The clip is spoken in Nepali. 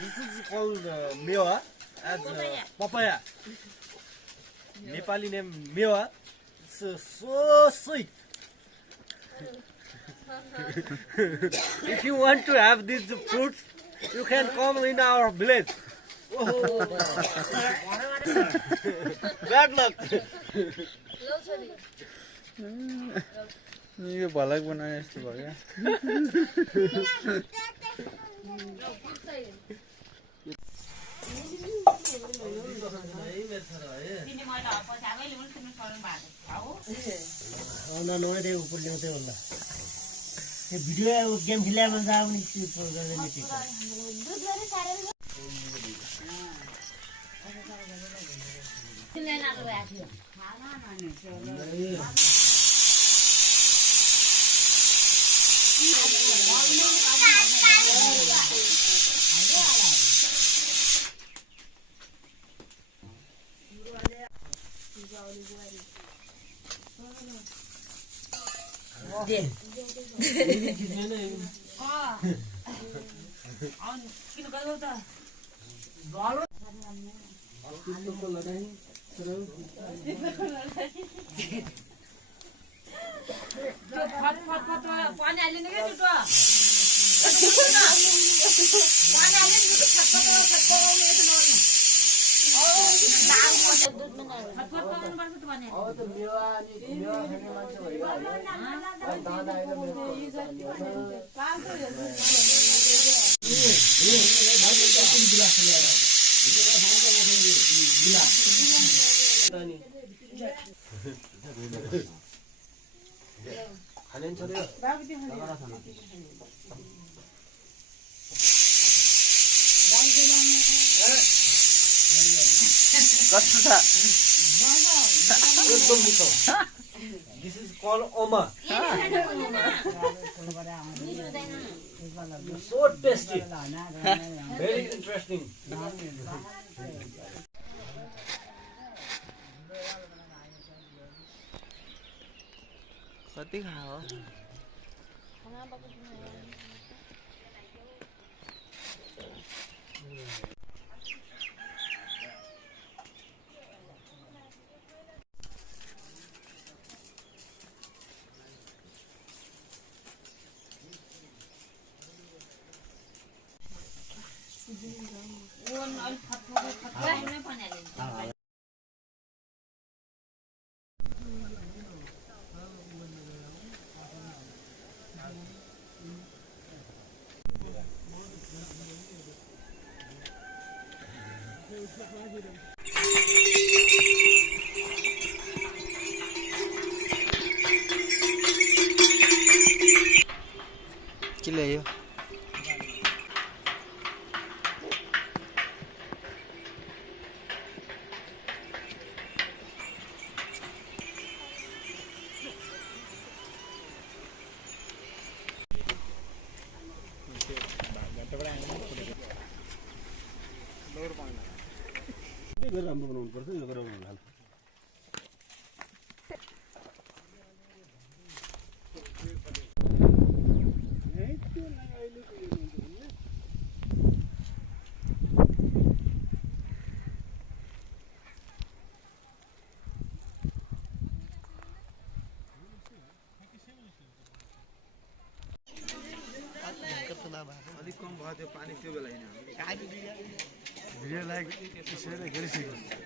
This is called mewa as papaya. Nepali name mewa. It's so sweet. If you want to have these fruits, you can come in our village. Oh. Bad luck. ये बालक बनाया इसके बारे भिडियो गेम खेला This is called oma. So tasty. Very interesting. कति खाओ के ल्यायो राम्रो बनाउनु पर्छ यो गरेर होला अलिक कम भयो त्यो पानी त्यो बेला हैन भिडियो लाइक त्यसैले गरिसक्यो